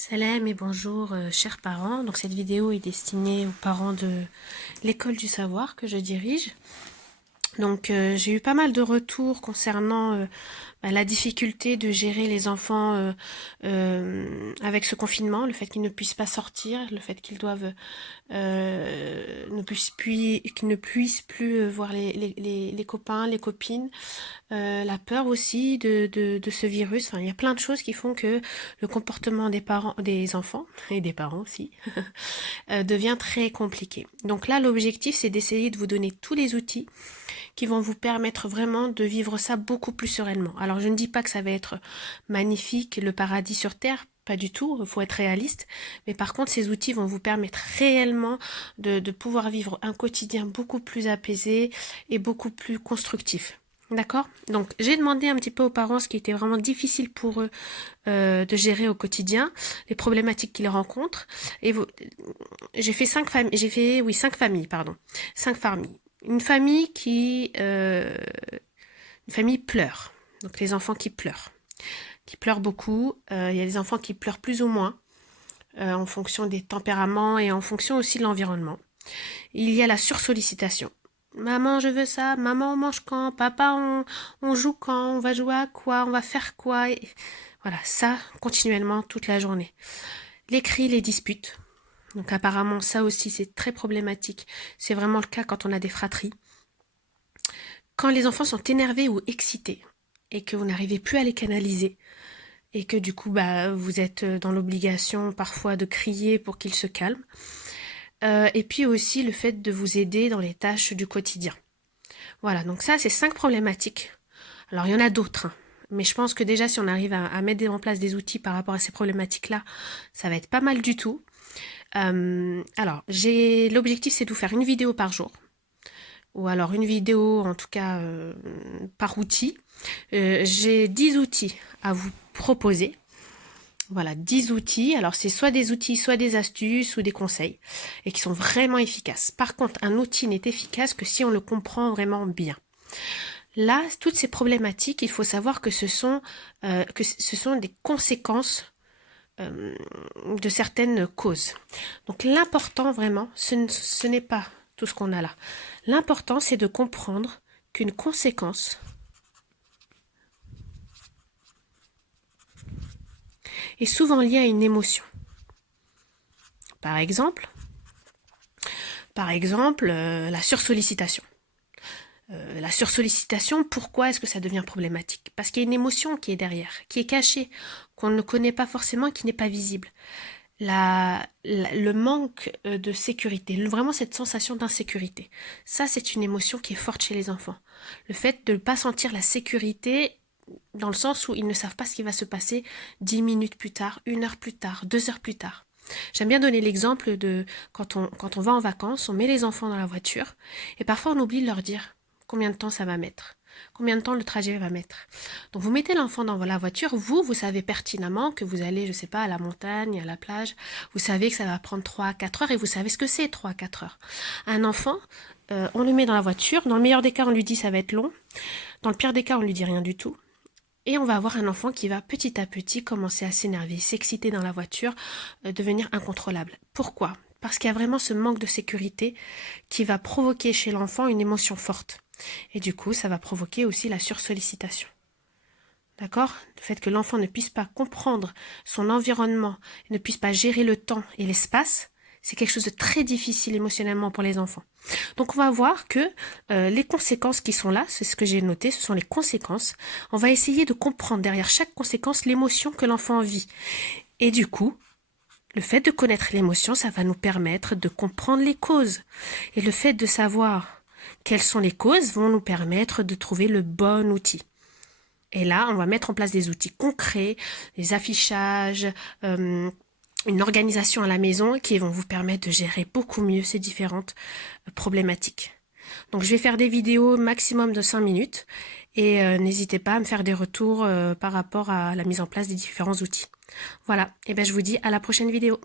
Salam et bonjour chers parents. Donc cette vidéo est destinée aux parents de l'école du savoir que je dirige. Donc j'ai eu pas mal de retours concernant la difficulté de gérer les enfants avec ce confinement, le fait qu'ils ne puissent pas sortir, le fait qu'ils doivent qu'ils ne puissent plus voir les copains, les copines, la peur aussi de ce virus. Enfin, il y a plein de choses qui font que le comportement des parents, des enfants et des parents aussi devient très compliqué. Donc là, l'objectif, c'est d'essayer de vous donner tous les outils qui vont vous permettre vraiment de vivre ça beaucoup plus sereinement. Alors, je ne dis pas que ça va être magnifique, le paradis sur terre, pas du tout, il faut être réaliste. Mais par contre, ces outils vont vous permettre réellement de pouvoir vivre un quotidien beaucoup plus apaisé et beaucoup plus constructif. D'accord? Donc, j'ai demandé un petit peu aux parents ce qui était vraiment difficile pour eux de gérer au quotidien, les problématiques qu'ils rencontrent. Et j'ai fait cinq familles, pardon. Cinq familles. Une famille une famille pleure. Donc les enfants qui pleurent beaucoup. Il y a des enfants qui pleurent plus ou moins en fonction des tempéraments et en fonction aussi de l'environnement. Il y a la sursollicitation. Maman, je veux ça. Maman, on mange quand? Papa, on joue quand? On va jouer à quoi? On va faire quoi? Et voilà, ça continuellement toute la journée. Les cris, les disputes. Donc apparemment, ça aussi, c'est très problématique. C'est vraiment le cas quand on a des fratries. Quand les enfants sont énervés ou excités et que vous n'arrivez plus à les canaliser et que du coup vous êtes dans l'obligation parfois de crier pour qu'ils se calment. Et puis aussi le fait de vous aider dans les tâches du quotidien. Voilà, donc ça c'est 5 problématiques. Alors il y en a d'autres, hein, mais je pense que déjà si on arrive à mettre en place des outils par rapport à ces problématiques-là, ça va être pas mal du tout. Alors l'objectif c'est de vous faire une vidéo par jour. Ou alors une vidéo en tout cas par outil. J'ai 10 outils à vous proposer. Voilà, 10 outils. Alors c'est soit des outils, soit des astuces ou des conseils et qui sont vraiment efficaces. Par contre, un outil n'est efficace que si on le comprend vraiment bien. Là, toutes ces problématiques, il faut savoir que ce sont des conséquences de certaines causes. Donc l'important vraiment, ce n'est pas tout ce qu'on a là. L'important, c'est de comprendre qu'une conséquence est souvent liée à une émotion. Par exemple, la sursollicitation. La sursollicitation, pourquoi est-ce que ça devient problématique? Parce qu'il y a une émotion qui est derrière, qui est cachée, qu'on ne connaît pas forcément, qui n'est pas visible. Le manque de sécurité, vraiment cette sensation d'insécurité. Ça, c'est une émotion qui est forte chez les enfants. Le fait de ne pas sentir la sécurité dans le sens où ils ne savent pas ce qui va se passer 10 minutes plus tard, 1 heure plus tard, 2 heures plus tard. J'aime bien donner l'exemple de quand on va en vacances, on met les enfants dans la voiture et parfois on oublie de leur dire combien de temps ça va mettre. Combien de temps le trajet va mettre. Donc vous mettez l'enfant dans la voiture, vous savez pertinemment que vous allez, je sais pas, à la montagne, à la plage, vous savez que ça va prendre 3 à 4 heures et vous savez ce que c'est 3 à 4 heures. Un enfant, on le met dans la voiture, dans le meilleur des cas on lui dit ça va être long, dans le pire des cas on lui dit rien du tout. Et on va avoir un enfant qui va petit à petit commencer à s'énerver, s'exciter dans la voiture, devenir incontrôlable. Pourquoi? Parce qu'il y a vraiment ce manque de sécurité qui va provoquer chez l'enfant une émotion forte. Et du coup, ça va provoquer aussi la sursollicitation. D'accord? Le fait que l'enfant ne puisse pas comprendre son environnement, ne puisse pas gérer le temps et l'espace, c'est quelque chose de très difficile émotionnellement pour les enfants. Donc on va voir que les conséquences qui sont là, c'est ce que j'ai noté, ce sont les conséquences. On va essayer de comprendre derrière chaque conséquence l'émotion que l'enfant vit. Et du coup, le fait de connaître l'émotion, ça va nous permettre de comprendre les causes. Et le fait de savoir quelles sont les causes vont nous permettre de trouver le bon outil. Et là, on va mettre en place des outils concrets, des affichages, une organisation à la maison qui vont vous permettre de gérer beaucoup mieux ces différentes problématiques. Donc je vais faire des vidéos maximum de 5 minutes et n'hésitez pas à me faire des retours par rapport à la mise en place des différents outils. Voilà, et ben je vous dis à la prochaine vidéo.